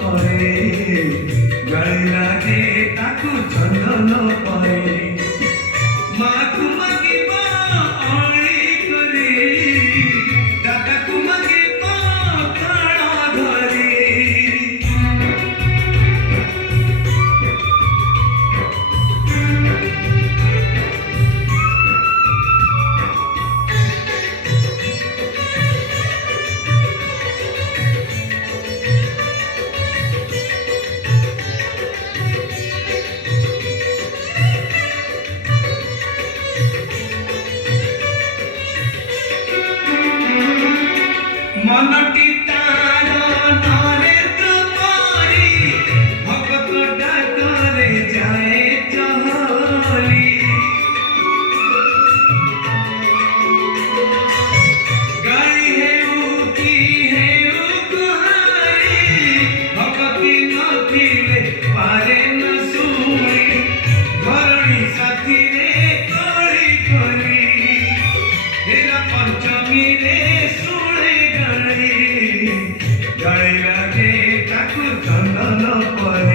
ପରେ ଗାଳି ଲାଗେ ତାକୁ ଚନ୍ଦନ ପରେ ମାକୁ ମାଗିବ ଅଳି କରି ଦାଦାକୁ ମାଗିବ କାଳ ଧରି मनटी तार नरेंद्र परी भगत डाकरे जाए चहली गाई हेउ की हेउ गुहारी भगती नथिले पारे न शुणी घरणी साथी रे कली कली हेरा पंचमी रे गाड़ी लगे ताकू चंदन पर